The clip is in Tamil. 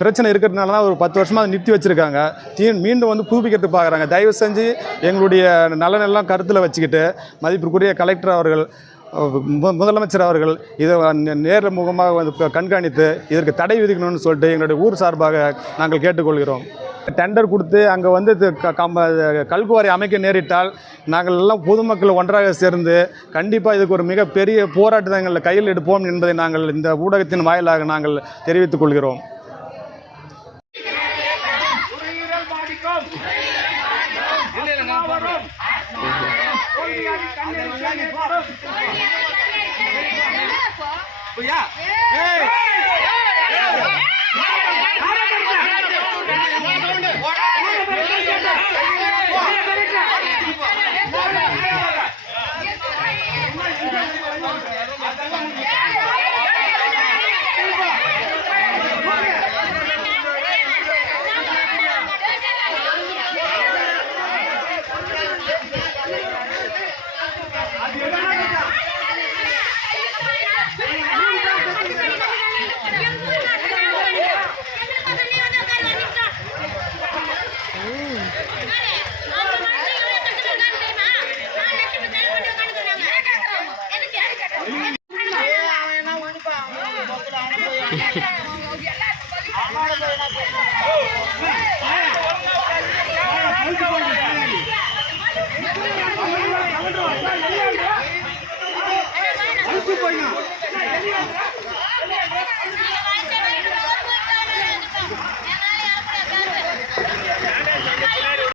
பிரச்சனை இருக்கிறதுனால தான் ஒரு 10 வருஷமாக நிறுத்தி வச்சுருக்காங்க. மீண்டும் வந்து புதுப்பிக்கிறதுக்கு பார்க்குறாங்க. தயவு செஞ்சு எங்களுடைய நலனெல்லாம் கருத்தில் வச்சுக்கிட்டு மதிப்பிற்குரிய கலெக்டர் அவர்கள், முதலமைச்சர் அவர்கள் இதை நேரில் முகமாக வந்து கண்காணித்து இதற்கு தடை விதிக்கணும்னு சொல்லிட்டு எங்களுடைய ஊர் சார்பாக நாங்கள் கேட்டுக்கொள்கிறோம். டெண்டர் கொடுத்து அங்கே வந்து கல்குவாரி அமைக்க நேரிட்டால் நாங்கள் எல்லாம் பொதுமக்கள் ஒன்றாக சேர்ந்து கண்டிப்பாக இதுக்கு ஒரு மிகப்பெரிய போராட்டங்களை கையில் எடுப்போம் என்பதை நாங்கள் இந்த ஊடகத்தின் வாயிலாக நாங்கள் தெரிவித்துக் கொள்கிறோம். போய்